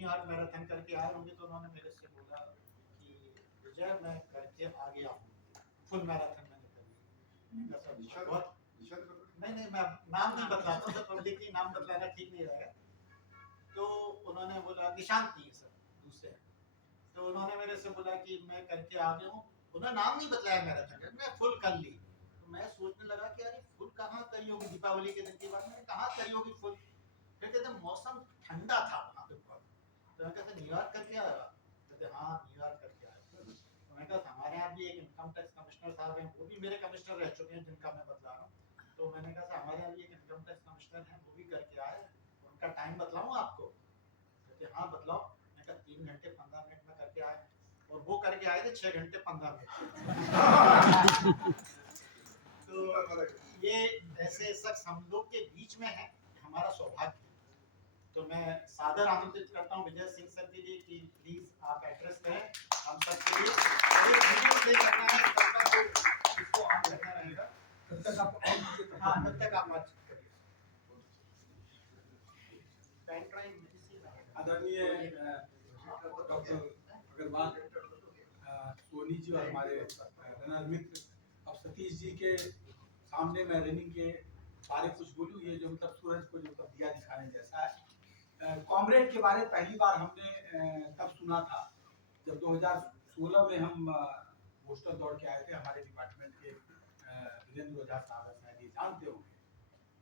New York marathon करके आए होंगे तो उन्होंने मेरे से बोला कि विजय मैं करके आ गया हूँ, फुल मैराथन मैंने कर लिया। बहुत नहीं मैं नाम नहीं बतलाता तो पब्लिकली नाम बतलाना ठीक नहीं रहेगा। तो उन्होंने बोला निशांत नहीं है सर, दूसरे। तो उन्होंने मेरे से बोला कि मैं करके आ गया हूँ, उन्होंने नाम नहीं बताया मैराथन का, मैं फुल कर ली। तो मैं सोचने लगा कि अरे फुल कहाँ करी होगी, दीपावली के दिन के बाद मैंने कहाँ करी होगी फुल। फिर कहते मौसम ठंडा था वहाँ पे बहुत, तो मैं कहते न्यूयॉर्क करके आया, कहते हाँ न्यूयॉर्क करके आया। तो मैं कहा हमारे यहाँ भी एक इनकम टैक्स कमिश्नर साहब हैं, वो भी मेरे कमिश्नर रह चुके हैं जिनका मैं बतला रहा हूँ। तो मैंने कहा हमारे यहाँ भी एक इनकम टैक्स कमिश्नर हैं, वो भी करके आए, उनका टाइम बतलाऊँ आपको? कहते हाँ बतलाओ। मैं कहा 3 घंटे 15 मिनट में करके आए, और वो करके आए थे 6 घंटे 15 मिनट। तो ये ऐसे शख्स हम लोग के बीच में है, हमारा सौभाग्य है। तो मैं सादर आमंत्रित करता हूँ विजय सिंह सर के लिए कि प्लीज आप एड्रेस करें हम सब के लिए। एक वीडियो प्ले करना है, तब तक इसको ऑन करना रहेगा, तब तक आप हाँ तब तक आप बात करिए। पेन ड्राइव आदरणीय डॉक्टर अग्रवाल, सोनी जी और हमारे रनर मित्र, अब सतीश जी के सामने मैं रनिंग के बारे कुछ बोलूँ। ये जो मतलब सूरज को जो दिया दिखाने जैसा है। कॉमरेड के बारे पहली बार हमने तब सुना था जब 2016 में हम बोस्टन दौड़ के आए थे। हमारे डिपार्टमेंट के वीरेंद्र ओझा साहब शायद ये जानते होंगे,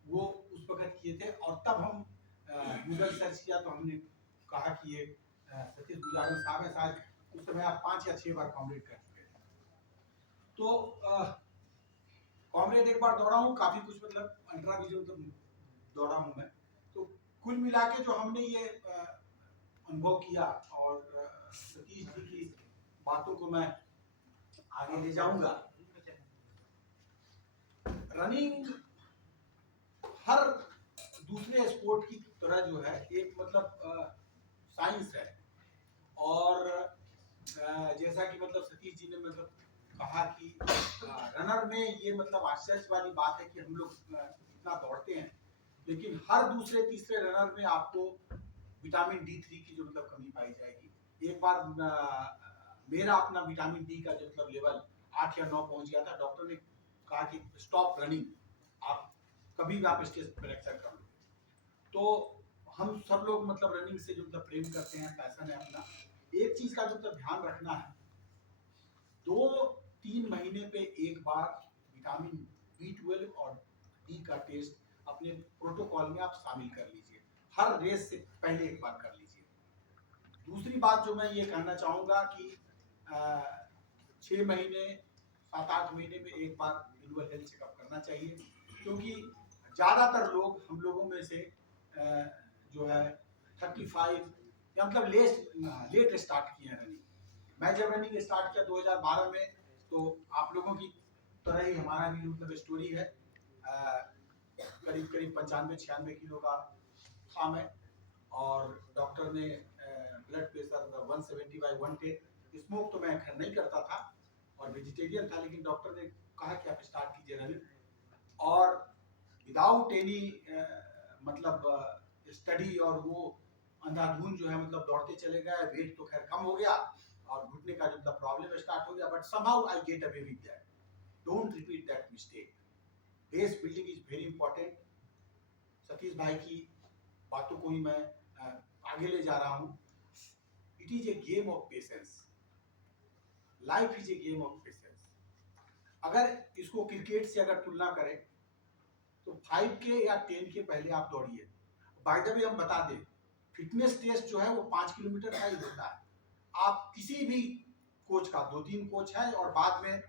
वो उस वक्त किए थे। और तब हम गूगल सर्च किया तो हमने कहा कि ये सतीश गुजारन साहब है, शायद उस समय आप 5 या 6 बार कॉमरेड कर चुके थे। तो कॉमरेड एक बार दौड़ा हूँ, काफी कुछ मतलब अल्ट्रा विजन तो दौड़ा हूँ मैं। तो कुल मिला के जो हमने ये अनुभव किया, और सतीश जी की बातों को मैं आगे ले जाऊंगा। रनिंग हर दूसरे स्पोर्ट की तरह जो है एक मतलब साइंस है। और जैसा कि मतलब सतीश जी ने मतलब कहा कि रनर में ये मतलब आश्चर्य वाली बात है कि हम लोग इतना दौड़ते हैं, लेकिन हर दूसरे तीसरे रनर में आपको विटामिन D3 की जो मतलब कमी पाई जाएगी। एक बार मेरा अपना विटामिन डी का जो मतलब लेवल 8 या 9 पहुंच गया था। डॉक्टर ने कहा कि स्टॉप रनिंग, आप कभी भी आप स्टेज पर फ्रैक्चर कर लो। तो हम सब लोग मतलब रनिंग से जो मतलब प्रेम करते हैं, पैशन है अपना। एक चीज का जो मतलब ध्यान रखना है, 2-3 महीने पे एक बार विटामिन B12 और डी का टेस्ट अपने प्रोटोकॉल में आप शामिल कर लीजिए। हर रेस से पहले एक बार कर लीजिए। दूसरी बात जो मैं ये कहना चाहूँगा कि 6 महीने 7-8 महीने में एक बार एनुअल हेल्थ चेकअप करना चाहिए, क्योंकि ज़्यादातर लोग हम लोगों में से जो है 35 या मतलब लेट स्टार्ट किए हैं रनिंग। मैं जब रनिंग स्टार्ट किया 2012 में, तो आप लोगों की तरह ही हमारा भी मतलब स्टोरी है। करीब 95-96 किलो का था मैं, और डॉक्टर ने ब्लड प्रेशर 170/110। स्मोक तो मैं खैर नहीं करता था और वेजिटेरियन था, लेकिन डॉक्टर ने कहा कि आप स्टार्ट कीजिए रनिंग। और विदाउट एनी मतलब स्टडी और वो अंधाधुन जो है मतलब दौड़ते चले गए। वेट तो खैर कम हो गया और घुटने का जो मतलब प्रॉब्लम स्टार्ट हो गया, but somehow I get away with that. Don't repeat that mistake. Base building is very important. Satish भाई की बातों को ही मैं आगे ले जा रहा हूँ। It is a game of patience. Life is a game of patience. अगर इसको क्रिकेट से अगर तुलना करें तो 5K या 10K पहले आप दौड़िए। बाय द वे हम बता दें, फिटनेस टेस्ट जो है वो 5 किलोमीटर का ही होता है। आप किसी भी कोच का, 2-3 कोच है और बाद में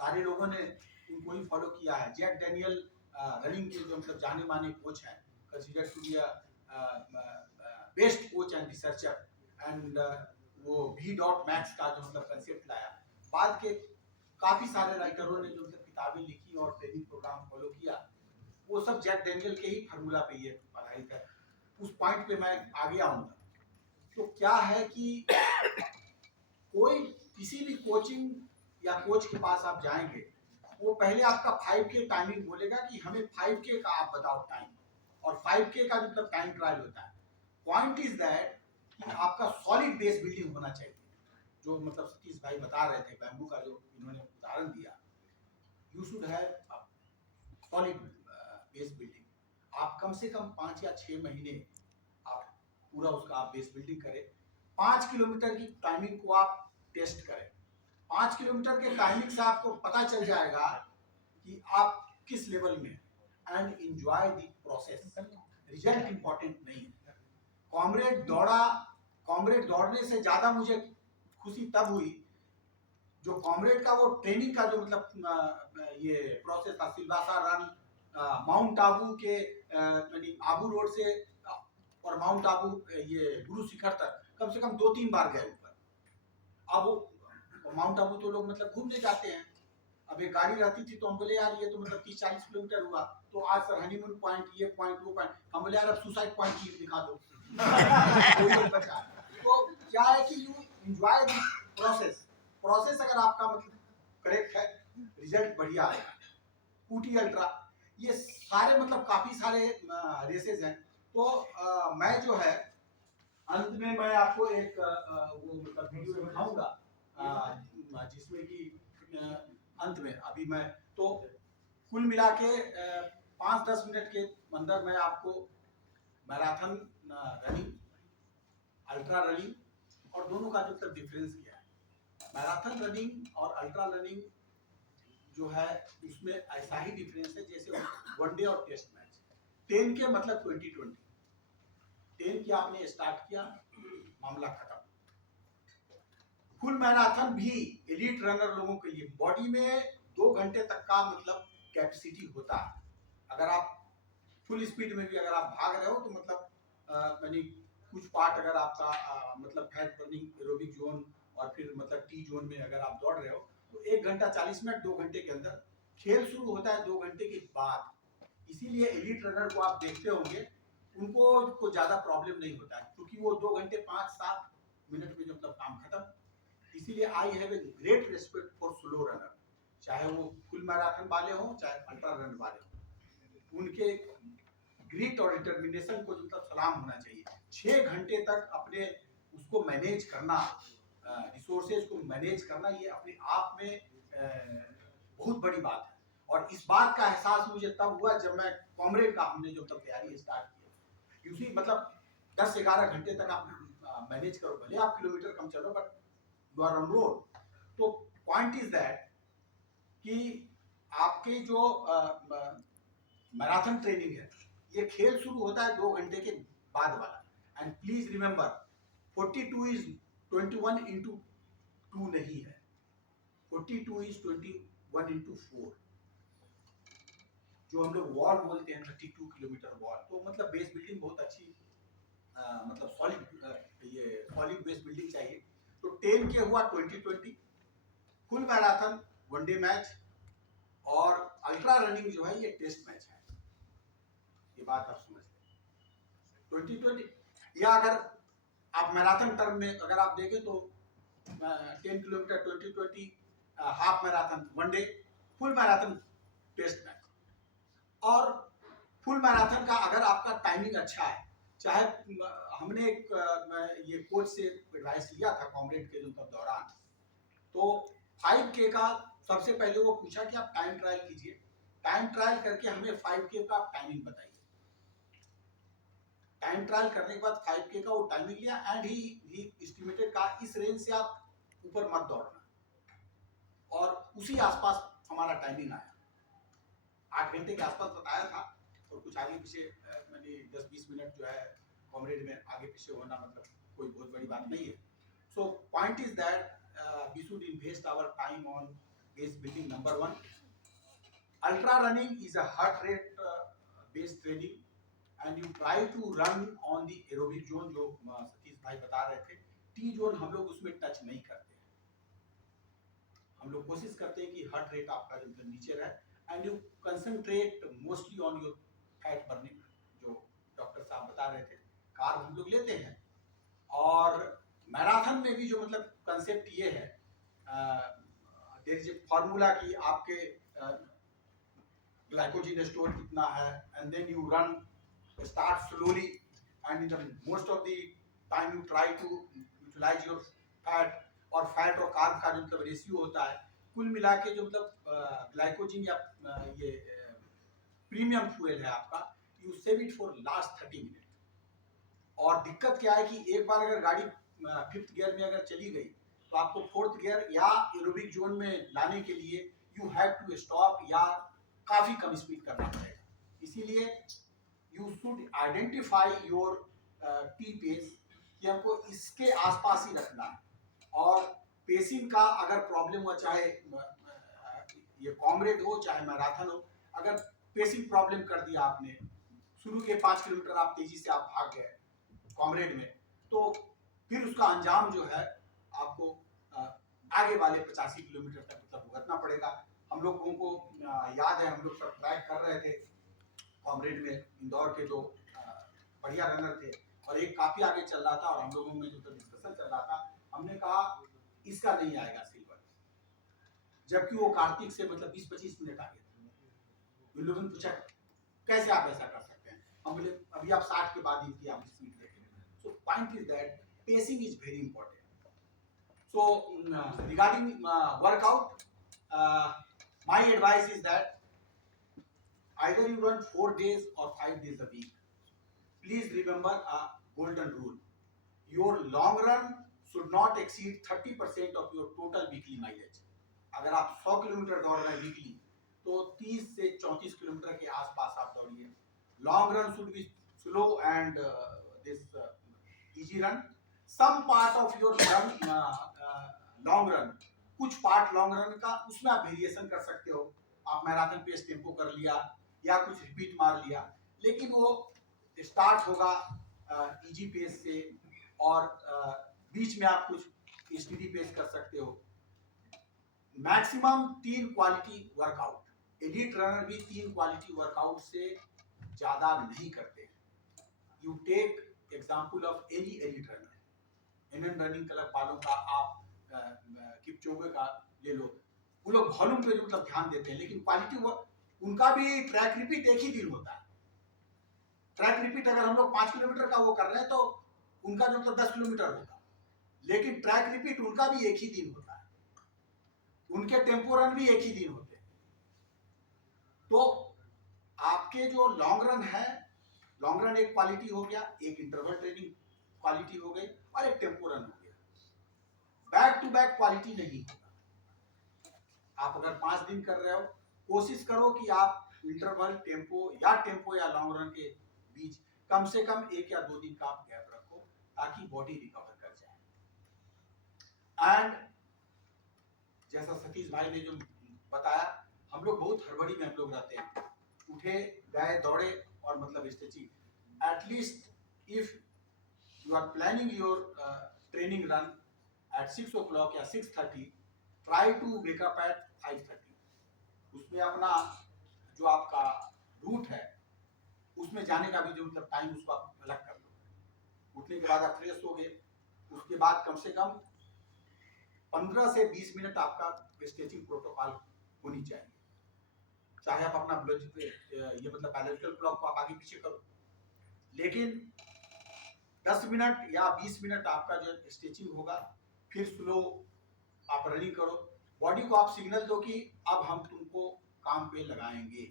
सारे लोगों ने उनको ही फॉलो किया है। जैक डैनियल रनिंग के जो मतलब जाने माने कोच हैं, considered to be best coach and researcher, and वो V.Max का जो मतलब कंसेप्ट लाया। बाद के काफी सारे राइटरों ने जो मतलब किताबें लिखी और ट्रेनिंग प्रोग्राम फॉलो किया, वो सब जैक डैनियल के ही फार्मूला पे ये आधारित है। उस पॉइंट पे मैं आगे आऊंगा। तो क्या है कि कोई किसी भी कोचिंग या कोच के पास आप जाएंगे, वो पहले आपका 5K टाइमिंग बोलेगा कि हमें 5K का आप बताओ टाइम, और 5K का मतलब टाइम ट्रायल होता है। पॉइंट इज दैट कि आपका सॉलिड बेस बिल्डिंग होना चाहिए। जो मतलब सतीश भाई बता रहे थे बैम्बू का जो इन्होंने उदाहरण दिया, you should have solid base building. आप कम से कम 5 या 6 महीने आप पूरा उसका आप बेस बिल्डिंग करें। 5 किलोमीटर की टाइमिंग को आप टेस्ट करें। 5 किलोमीटर के टाइमिंग से आपको पता चल जाएगा कि आप किस लेवल में, and enjoy the process. Result important नहीं है। कॉमरेड दौड़ने से ज्यादा मुझे खुशी तब हुई जो कॉमरेड का वो ट्रेनिंग का जो मतलब ये प्रोसेस था, सिलवासा रन माउंट आबू के यानी आबू रोड से और माउंट आबू ये गुरु शिखर तक कम से कम 2-3 बार गए ऊपर। अब माउंट आबू तो लोग मतलब घूमने जाते हैं। अब एक गाड़ी रहती थी तो हम बोले यार ये तो मतलब 30-40 किलोमीटर हुआ, तो आज सर हनीमून पॉइंट, ये पॉइंट, वो पॉइंट, हम बोले यार अब सुसाइड पॉइंट की दिखा दो। तो क्या है कि यू एंजॉय द प्रोसेस अगर आपका मतलब करेक्ट है, रिजल्ट बढ़िया आएगा। ऊटी अल्ट्रा, ये सारे मतलब काफी सारे रेसेस हैं। तो मैं जो है अंत में मैं आपको एक वो मतलब वीडियो दिखाऊंगा जिसमें कि अंत में अभी मैं तो कुल मिला के 5-10 मिनट के अंदर मैं आपको मैराथन रनिंग, अल्ट्रा रनिंग और दोनों का जो डिफरेंस किया है। मैराथन रनिंग और अल्ट्रा रनिंग जो है उसमें ऐसा ही डिफरेंस है जैसे वनडे और टेस्ट मैच। 10 के मतलब 2020, 10 की आपने स्टार्ट किया, मामला खत्म। फुल मैराथन भी एलीट रनर लोगों के लिए बॉडी में 2 घंटे तक का मतलब कैपेसिटी होता है। अगर आप फुल स्पीड में भी अगर आप भाग रहे हो तो मतलब यानी कुछ पार्ट अगर आपका मतलब फैट बर्निंग एरोबिक जोन और फिर मतलब टी जोन में अगर आप दौड़ रहे हो तो 1 घंटा 40 मिनट 2 घंटे के अंदर। खेल शुरू होता है 2 घंटे के बाद। इसीलिए एलीट रनर को आप देखते होंगे उनको ज्यादा प्रॉब्लम नहीं होता है क्योंकि वो 2 घंटे 5-7 मिनट में मतलब काम खत्म। इसीलिए I have a great respect for slow runner, चाहे वो फुल मैराथन वाले हो चाहे अल्ट्रा रन वाले हो। उनके ग्रिट और डिटर्मिनेशन को मतलब सलाम होना चाहिए। 6 घंटे तक अपने उसको मैनेज करना, रिसोर्सेज को मैनेज करना, ये अपने आप में बहुत बड़ी बात है। और इस बात का एहसास मुझे तब हुआ जब मैं कॉमरेड का हमने जो तब तैयारी स्टार्ट की। यूसी मतलब 10-11 घंटे तक आप मैनेज करो, भले आप किलोमीटर कम चलो but you are on road. तो पॉइंट इज दैट कि आपके जो मैराथन ट्रेनिंग है ये खेल शुरू होता है 2 घंटे के बाद वाला। And please remember 42 is 21 into 2 नहीं है, 42 इज 21 into 4, जो हम लोग वॉल बोलते हैं 32 किलोमीटर वॉल। तो मतलब बेस बिल्डिंग बहुत अच्छी मतलब सॉलिड बेस बिल्डिंग चाहिए। तो 10 के हुआ 2020, फुल मैराथन वनडे मैच और अल्ट्रा रनिंग जो है ये टेस्ट मैच है। ये बात आप समझते हैं। 2020 या अगर आप मैराथन टर्म में अगर आप देखें तो 10 kilometre 2020, half marathon one day, full marathon test match. और फुल मैराथन का अगर आपका टाइमिंग अच्छा है, चाहे हमने एक ये कोच से एडवाइस लिया था कॉमरेड के जो दौरान, तो 5K का सबसे पहले वो पूछा कि आप टाइम ट्रायल कीजिए, टाइम ट्रायल करके हमें 5K का टाइमिंग बताइए। टाइम ट्रायल करने के बाद 5K का वो टाइमिंग लिया एंड ही एस्टिमेटेड का इस रेंज से आप ऊपर मत दौड़ना, और उसी आसपास हमारा टाइमिंग आया। 8 घंटे के आसपास बताया था और कुछ आगे पीछे मैंने 10-20 मिनट जो है कॉमरेड में आगे पीछे होना मतलब कोई बहुत बड़ी बात नहीं है। सो point is that we should invest our time on base building, number 1. Ultra running is a heart rate based training and you try to run on the aerobic zone जो सतीश भाई बता रहे थे। टी जोन हम लोग उसमें touch नहीं करते, हम लोग कोशिश करते हैं कि हार्ट रेट आपका जो नीचे रहे and you concentrate mostly on your fat burning, जो डॉक्टर साहब बता रहे थे। कार्ब हम लोग लेते हैं और मैराथन में भी जो मतलब कंसेप्ट ये है, देयर इज ए फार्मूला कि आपके ग्लाइकोजन स्टोर कितना है and then you run, start slowly and in the most of the time you try to utilise your fat, और फैट और कार्ब का जो मतलब रेशियो होता है, कुल मिला के जो मतलब ग्लाइकोजन या ये प्रीमियम फ्यूल है आपका, you save it for last 30 minute. और दिक्कत क्या है कि एक बार अगर गाड़ी 5th गियर में अगर चली गई, तो आपको 4th गियर या एरोबिक जोन में लाने के लिए यू हैव टू स्टॉप या काफी कम स्पीड करना पड़ेगा। इसीलिए you should identify your T pace कि हमको इसके आसपास ही रखना है। और पेसिंग का अगर प्रॉब्लम हुआ, चाहे ये कॉमरेड हो चाहे मैराथन हो, अगर पेसिंग प्रॉब्लम कर दिया आपने, शुरू के 5 किलोमीटर आप तेजी से आप भाग गए कॉमरेड में, तो फिर उसका अंजाम जो है आपको आगे वाले 85 किलोमीटर तक मतलब भुगतना पड़ेगा। हम लोगों को याद है, हम लोग सब ट्रैक कर रहे थे कॉमरेड में, इंदौर के जो बढ़िया रनर थे, और एक काफी आगे चल रहा था, और हम लोगों में जो डिस्कशन चल रहा था, हमने कहा इसका नहीं आएगा सिल्वर, जबकि वो कार्तिक से मतलब 20-25 मिनट आगे थे। उन लोगों ने पूछा कैसे आप ऐसा कर सकते हैं, हम बोले अभी आप 60 के बाद इनकी आप स्पीड देखेंगे। सो point is that pacing is very important. So regarding workout, my advice is that either you run 4 days or 5 days a week. Please remember a golden rule. Your long run should not exceed 30% of your total weekly mileage. अगर आप 100 kilometre दौड़ रहे हैं weekly, तो 30 से 34 kilometre के आसपास आप दौड़िए। Long run should be slow and this easy run. Some part of your long run, कुछ पार्ट लॉन्ग रन का उसमें आप वेरिएशन कर सकते हो। आप मैराथन पेस टेम्पो कर लिया या कुछ रिपीट मार लिया, लेकिन वो स्टार्ट होगा इजी पेस से, और बीच में आप कुछ स्पीडी पेस कर सकते हो। Maximum 3 quality workout, elite runner भी 3 क्वालिटी वर्कआउट से ज्यादा नहीं करते। You take example of any elite runner, Indian running club वालों का आप किपचोगे का ले लो, वो लोग वॉल्यूम पे मतलब ध्यान देते हैं, लेकिन क्वालिटी उनका भी ट्रैक रिपीट एक ही दिन होता है। ट्रैक रिपीट अगर हम लोग 5 किलोमीटर का वो कर रहे हैं, तो उनका जो मतलब 10 किलोमीटर होगा, लेकिन ट्रैक रिपीट उनका भी एक ही दिन होता है, उनके टेम्पो रन भी एक ही दिन होते हैं। तो आपके जो लॉन्ग रन है, लॉन्ग रन एक क्वालिटी हो गया, एक इंटरवल ट्रेनिंग क्वालिटी हो गई, और एक टेम्पो रन हो गया। बैक टू बैक क्वालिटी नहीं होगा। आप अगर 5 दिन कर रहे हो, कोशिश करो कि आप इंटरवल टेम्पो या लॉन्ग रन के बीच कम से कम 1 या 2 दिन का आप गैप रखो, ताकि बॉडी रिकवर कर जाए। एंड जैसा सतीश भाई ने जो बताया, हम लोग बहुत हड़बड़ी में हम लोग रहते हैं, उठे गए दौड़े और मतलब stretching. At least if you are planning your training run at 6 o'clock या 6:30, try to wake up at 5:30। उसमें अपना जो आपका रूट है, उसमें जाने का भी जो मतलब टाइम उसको आप अलग कर लो। उठने के बाद आप फ्रेश हो गए, उसके बाद कम से कम 15 से 20 मिनट आपका स्ट्रेचिंग प्रोटोकॉल होनी चाहिए। चाहे आप अपना ये मतलब बायोलॉजिकल क्लॉक को आप आगे पीछे करो, लेकिन 10 मिनट या 20 मिनट आपका जो स्ट्रेचिंग होगा, फिर स्लो आप रनिंग करो। बॉडी को आप सिग्नल दो कि अब हम तुमको काम पे लगाएंगे,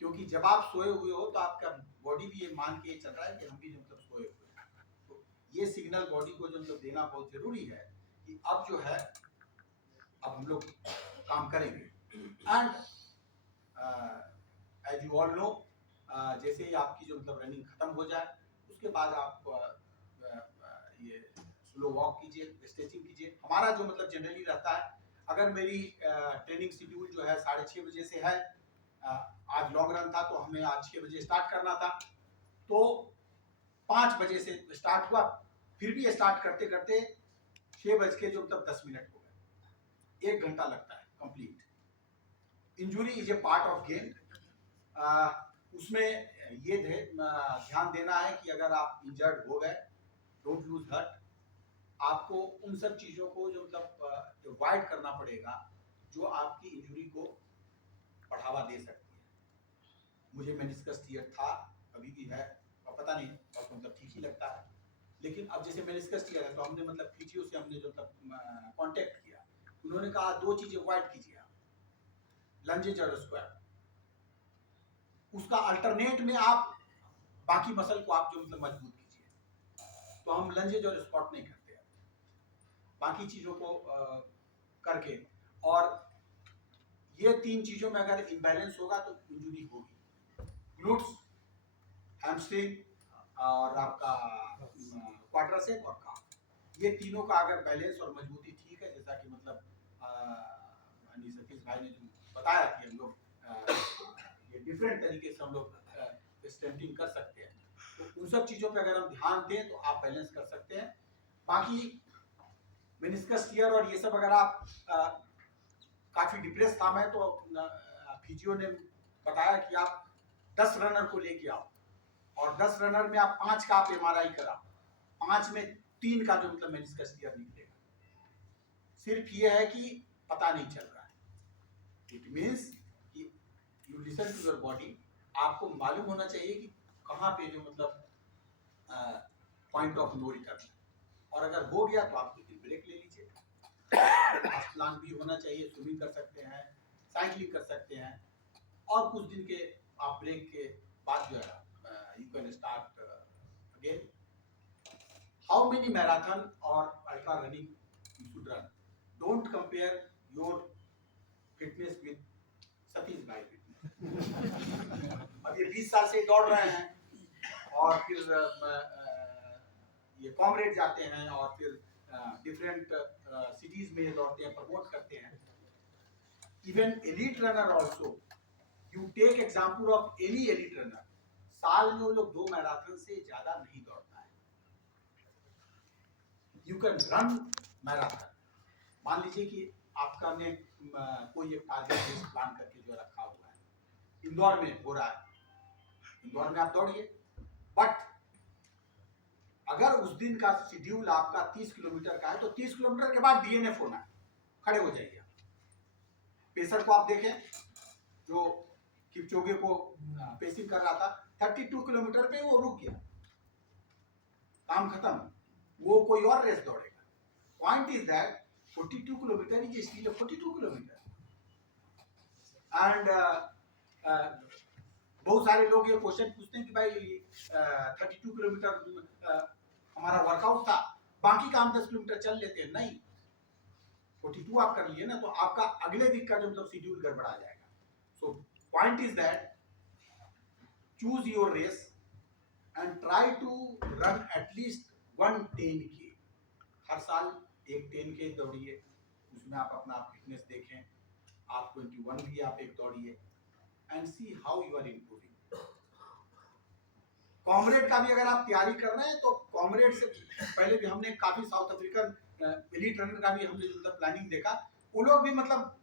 क्योंकि जब आप सोए हुए हो तो आपका बॉडी भी ये मान के चल रहा है कि हम भी मतलब सोए हुए हैं। तो ये सिग्नल बॉडी को जो मतलब देना बहुत जरूरी है कि अब जो है, अब हम लोग काम करेंगे। And as you all know, जैसे ही आपकी जो मतलब रनिंग खत्म हो जाए, उसके बाद आप ये स्लो वॉक कीजिए, स्ट्रेचिंग कीजिए। हमारा जो मतलब जनरली रहता है, अगर मेरी ट्रेनिंग शेड्यूल जो है 6:30 बजे से है, आज लॉन्ग रन था तो हमें आज 6 बजे स्टार्ट करना था, तो 5 बजे से स्टार्ट हुआ, फिर भी स्टार्ट करते करते 6 बज के जो मतलब 10 मिनट हो गए। 1 घंटा लगता है complete. Injury is a part of game. उसमें ये ध्यान देना है कि अगर आप इंजर्ड हो गए, डोंट लूज हर्ट। आपको उन सब चीजों को जो मतलब अवॉइड करना पड़ेगा जो आपकी इंजरी को बढ़ावा दे सकती है। मुझे मेनिस्कस टियर था, अभी भी है, पता नहीं और मतलब ठीक ही लगता है। लेकिन अब जैसे मैंने डिस्कस किया है तो हमने मतलब फिजियो से हमने जो मतलब कांटेक्ट किया, उन्होंने कहा 2 चीजें अवॉइड कीजिए आप, लंजेज और स्क्वाट। उसका अल्टरनेट में आप बाकी मसल को आप जो मतलब मजबूत कीजिए। तो हम लंजेज और स्क्वाट नहीं करते हैं, बाकी चीजों को करके, और ये 3 चीजों में अगर इम्बैलेंस होगा तो इंजरी होगी। ग्लूट्स, हैमस्ट्रिंग और आपका क्वाड्रिसेप और काफ, ये तीनों का अगर बैलेंस और मजबूती ठीक है, जैसा कि मतलब सतीश भाई ने जो बताया कि हम लोग ये डिफरेंट तरीके से हम लोग स्ट्रेंथिंग कर सकते हैं, तो उन सब चीजों पे अगर हम ध्यान दें तो आप बैलेंस कर सकते हैं। बाकी मेनिस्कस टियर और ये सब अगर आप काफी डिप्रेस था मैं, तो फिजियो ने बताया कि आप 10 रनर को लेके आओ, और 10 रनर में आप 5 का आप MRI करा, 5 में 3 का जो मतलब मेनिस्कस टियर निकलेगा। सिर्फ ये है कि पता नहीं चल रहा है। इट मीन्स कि you listen to your body, आपको मालूम होना चाहिए कि कहाँ पे जो मतलब पॉइंट ऑफ नो रिटर्न, और अगर हो गया तो आप कुछ ब्रेक ले लीजिए। प्लान भी होना चाहिए, स्विमिंग कर सकते हैं, साइकिलिंग कर सकते हैं, और कुछ दिन के आप ब्रेक के बाद जो है you can start again. How many marathon और ultra running you should run? Don't compare your fitness with Satish भाई फिटनेस। अब ये 20 साल से दौड़ रहे हैं, और फिर ये कॉमरेड जाते हैं, और फिर डिफरेंट सिटीज में दौड़ते हैं, प्रमोट करते हैं। Even elite runner also, you take example of any elite runner, साल में वो लोग 2 मैराथन से ज्यादा नहीं दौड़ता है। You can run marathon. मान लीजिए कि आपका ने कोई एक टारगेट प्लान करके जो रखा हुआ है, इंदौर में हो रहा है, इंदौर में आप दौड़िए, बट अगर उस दिन का शेड्यूल आपका 30 किलोमीटर का है, तो 30 किलोमीटर के बाद DNF होना है, खड़े हो जाइए। पेसर को आप देखें, जो किपचोगे को पेसिंग कर रहा था, 32 किलोमीटर पे वो रुक गया, काम खत्म, वो कोई और रेस दौड़ेगा। Point is that 42 kilometre is still 42 kilometre. And बहुत सारे लोग ये क्वेश्चन पूछते हैं कि भाई 32 किलोमीटर हमारा वर्कआउट था, बाकी का हम 10 किलोमीटर चल लेते हैं। नहीं, 42 आप कर लिए ना, तो आपका अगले वीक का जो मतलब शेड्यूल गड़बड़ा जाएगा। So point is that choose your race and try to run at least 1 10K। हर साल एक 10K दौड़िए, उसमें आप अपना फिटनेस देखें, आप 21 भी आप एक दौड़िए, and see how you are improving. Comrade का भी अगर आप तैयारी कर रहे हैं, तो कॉमरेड से पहले भी हमने काफी साउथ अफ्रीकन एलीट रनर का भी हमने मतलब प्लानिंग देखा, वो लोग भी मतलब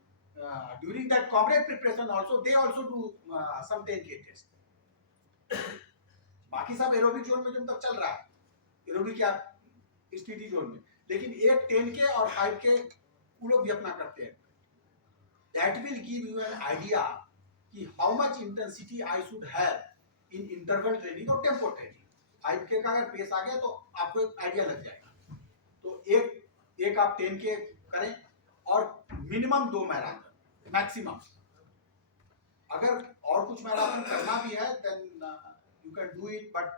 during that comrade preparation also they also do some 10K test. बाकी सब एरोबिक जोन में जो मतलब चल रहा है, एरोबिक या स्टीडी जोन में, लेकिन एक 10K और 5K वो लोग भी अपना करते हैं। That will give you an idea कि how much intensity I should have in interval training और टेम्पो ट्रेनिंग। 5K का अगर पेस आ गया तो आपको एक आइडिया लग जाएगा। तो एक आप 10K करें, और मिनिमम 2 मैराथन मैक्सिमम। अगर और कुछ मैराथन करना भी है then you can do it, but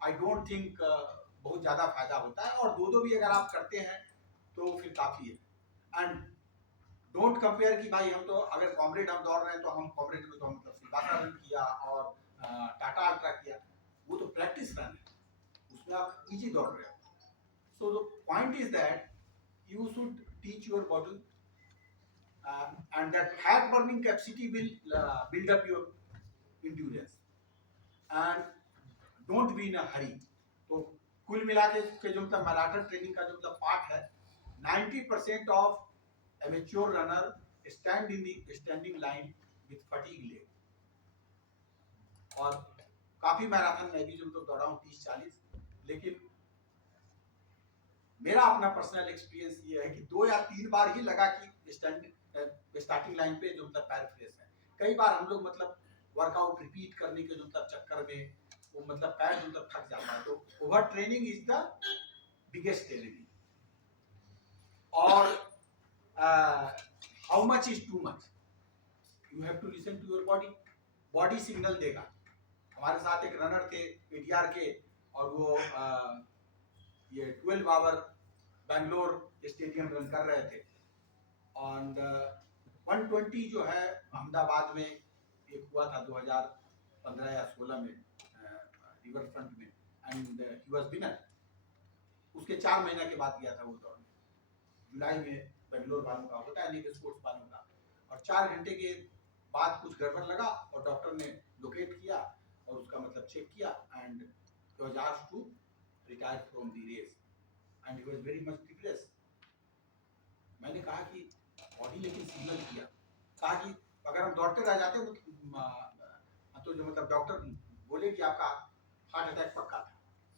I don't think बहुत ज्यादा फायदा होता है, और 2-2 भी अगर आप करते हैं तो फिर काफी है। एंड डोंट कंपेयर कि भाई हम तो अगर कॉमरेड हम दौड़ रहे हैं तो हम कॉमरेड में तो हम मतलब सिलवासा रन किया और टाटा अल्ट्रा किया, वो तो प्रैक्टिस रन है, उसमें आप इजी दौड़ रहे हो। So the point is that you should teach your body and that fat burning capacity will build up your endurance and don't be in a hurry। तो कुल मिला के जो मतलब मैराथन ट्रेनिंग का जो मतलब पार्ट है, 90% of amateur runner stand in the standing line with fatigue leg। और काफी मैराथन में भी जो मतलब दौड़ा हूँ 30-40, लेकिन मेरा अपना पर्सनल एक्सपीरियंस ये है कि 2 या 3 बार ही लगा कि स्टार्टिंग लाइन पे जो मतलब पैर फ्रेश है। कई बार हम लोग मतलब वर्कआउट रिपीट करने के जो मतलब चक्कर में वो मतलब पैर मतलब थक जाता है। तो over training is the biggest enemy. और how much is too much, you have to listen to your body. Body signal देगा। हमारे साथ एक रनर थे एटीआर के, और वो ये 12 आवर बैंगलोर स्टेडियम रन कर रहे थे। और 120 जो है अहमदाबाद में एक हुआ था 2015 या 16 में रिवर फ्रंट में, एंड ही वाज विनर। उसके 4 महीने के बाद गया था वो दौड़ने। जुलाई में बेंगलोर वालों का होता है, लीग स्पोर्ट्स वालों का। और 4 घंटे के बाद कुछ गड़बड़ लगा और डॉक्टर ने लोकेट किया और उसका मतलब चेक किया, and he was asked to retire from the race and he was very much depressed. मैंने कहा कि बॉडी लेकिन सिग्नल किया, कहा कि अगर हम दौड़ते रह जाते तो जो मतलब डॉक्टर बोले कि आपका हार्ट अटैक पक्का था।